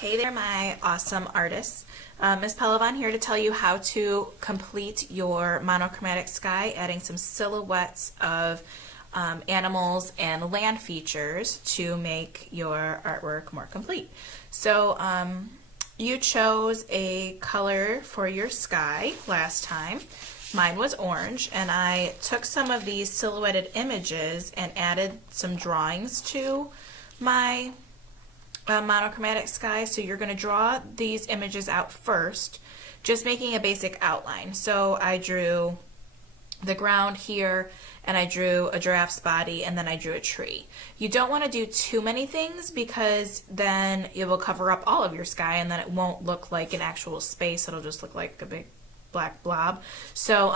Hey there, my awesome artists. Ms. Pelavan here to tell you how to complete your monochromatic sky, adding some silhouettes of animals and land features to make your artwork more complete. So you chose a color for your sky last time. Mine was orange, and I took some of these silhouetted images and added some drawings to my monochromatic sky. So you're going to draw these images out first, just making a basic outline. So I drew the ground here, and I drew a giraffe's body, and then I drew a tree. You don't want to do too many things because then it will cover up all of your sky, and then it won't look like an actual space. It'll just look like a big black blob. So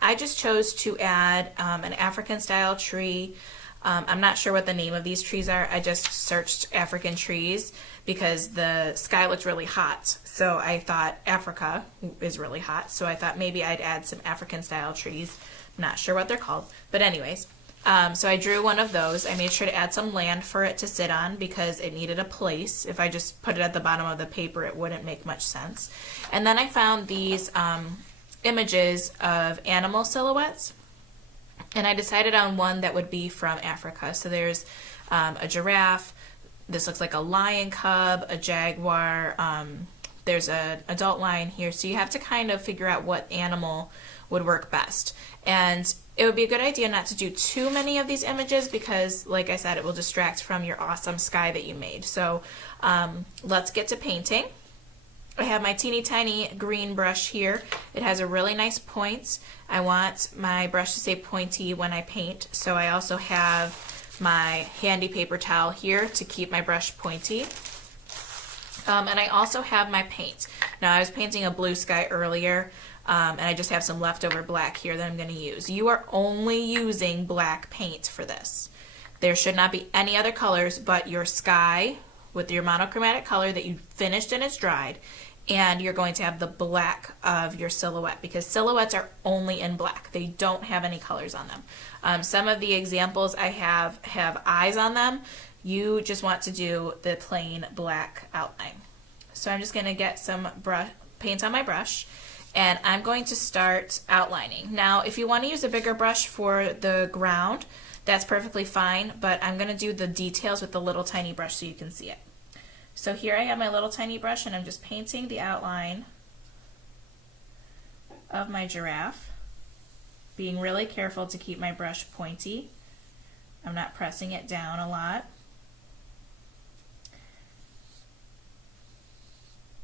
I just chose to add an African style tree. I'm not sure what the name of these trees are. I just searched African trees because the sky looked really hot. So I thought Africa is really hot. So I thought maybe I'd add some African style trees. I'm not sure what they're called. But anyways, so I drew one of those. I made sure to add some land for it to sit on because it needed a place. If I just put it at the bottom of the paper, it wouldn't make much sense. And then I found these images of animal silhouettes. And I decided on one that would be from Africa. So there's a giraffe. This looks like a lion cub, a jaguar. There's an adult lion here. So you have to kind of figure out what animal would work best. And it would be a good idea not to do too many of these images because, like I said, it will distract from your awesome sky that you made. So let's get to painting. I have my teeny tiny green brush here. It has a really nice point. I want my brush to stay pointy when I paint, so I also have my handy paper towel here to keep my brush pointy. And I also have my paint. Now I was painting a blue sky earlier, and I just have some leftover black here that I'm going to use. You are only using black paint for this. There should not be any other colors but your sky with your monochromatic color that you finished and it's dried, and you're going to have the black of your silhouette because silhouettes are only in black. They don't have any colors on them. Some of the examples I have eyes on them. You just want to do the plain black outline. So I'm just going to get some paint on my brush, and I'm going to start outlining. Now, if you want to use a bigger brush for the ground, that's perfectly fine, but I'm going to do the details with the little tiny brush so you can see it. So here I have my little tiny brush, and I'm just painting the outline of my giraffe, being really careful to keep my brush pointy. I'm not pressing it down a lot.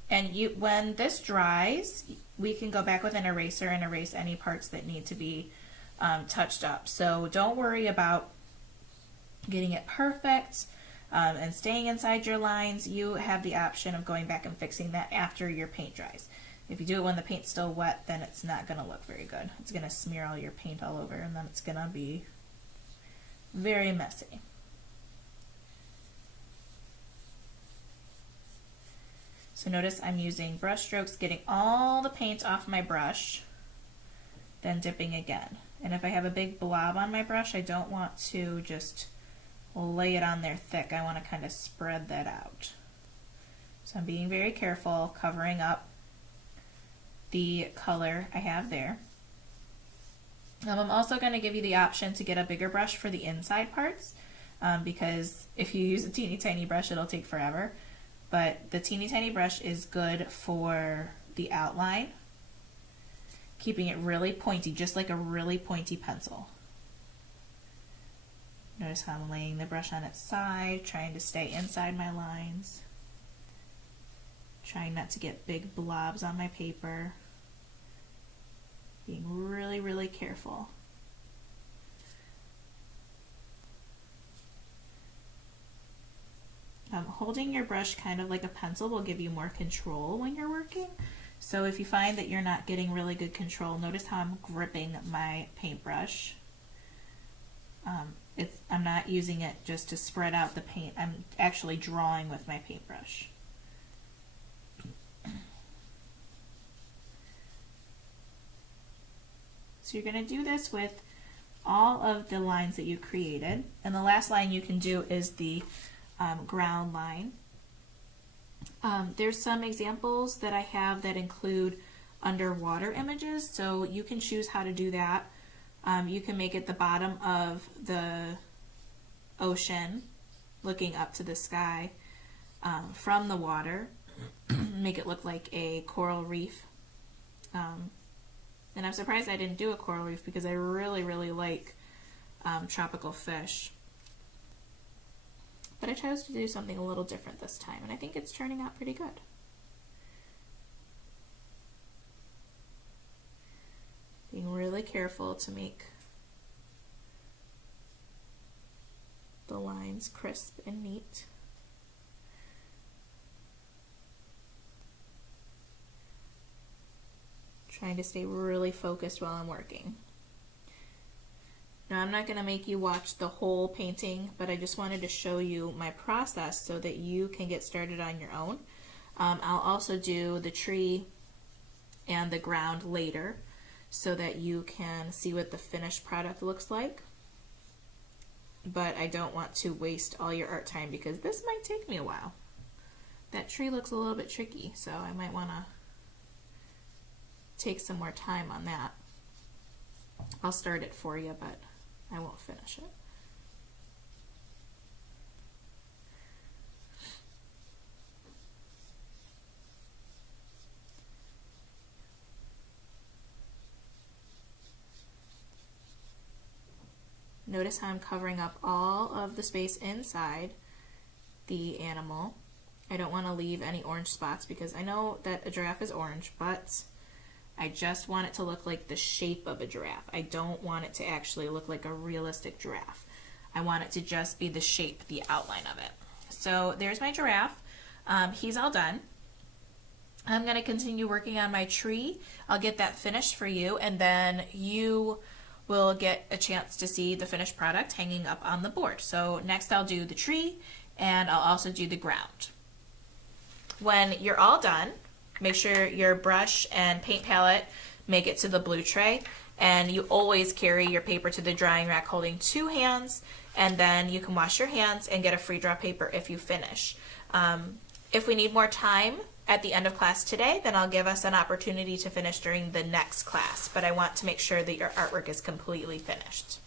And when this dries, we can go back with an eraser and erase any parts that need to be touched up. So don't worry about getting it perfect and staying inside your lines. You have the option of going back and fixing that after your paint dries. If you do it when the paint's still wet, then it's not going to look very good. It's going to smear all your paint all over, and then it's going to be very messy. So notice I'm using brush strokes, getting all the paint off my brush, then dipping again. And if I have a big blob on my brush, I don't want to just lay it on there thick. I want to kind of spread that out. So I'm being very careful, covering up the color I have there. I'm also going to give you the option to get a bigger brush for the inside parts because if you use a teeny tiny brush, it'll take forever. But the teeny tiny brush is good for the outline, keeping it really pointy, just like a really pointy pencil. Notice how I'm laying the brush on its side, trying to stay inside my lines, trying not to get big blobs on my paper, being really, really careful. Holding your brush kind of like a pencil will give you more control when you're working. So if you find that you're not getting really good control, notice how I'm gripping my paintbrush. I'm not using it just to spread out the paint. I'm actually drawing with my paintbrush. So you're going to do this with all of the lines that you created. And the last line you can do is the ground line. There's some examples that I have that include underwater images, so you can choose how to do that. You can make it the bottom of the ocean looking up to the sky from the water, make it look like a coral reef. And I'm surprised I didn't do a coral reef because I really, really like tropical fish. But I chose to do something a little different this time, and I think it's turning out pretty good. Being really careful to make the lines crisp and neat. Trying to stay really focused while I'm working. Now, I'm not going to make you watch the whole painting, but I just wanted to show you my process so that you can get started on your own. I'll also do the tree and the ground later so that you can see what the finished product looks like. But I don't want to waste all your art time because this might take me a while. That tree looks a little bit tricky, so I might want to take some more time on that. I'll start it for you, but I won't finish it. Notice how I'm covering up all of the space inside the animal. I don't want to leave any orange spots because I know that a giraffe is orange, but I just want it to look like the shape of a giraffe. I don't want it to actually look like a realistic giraffe. I want it to just be the shape, the outline of it. So there's my giraffe. He's all done. I'm going to continue working on my tree. I'll get that finished for you, and then you will get a chance to see the finished product hanging up on the board. So next I'll do the tree, and I'll also do the ground. When you're all done, make sure your brush and paint palette make it to the blue tray, and you always carry your paper to the drying rack holding 2 hands, and then you can wash your hands and get a free draw paper if you finish. If we need more time at the end of class today, then I'll give us an opportunity to finish during the next class, but I want to make sure that your artwork is completely finished.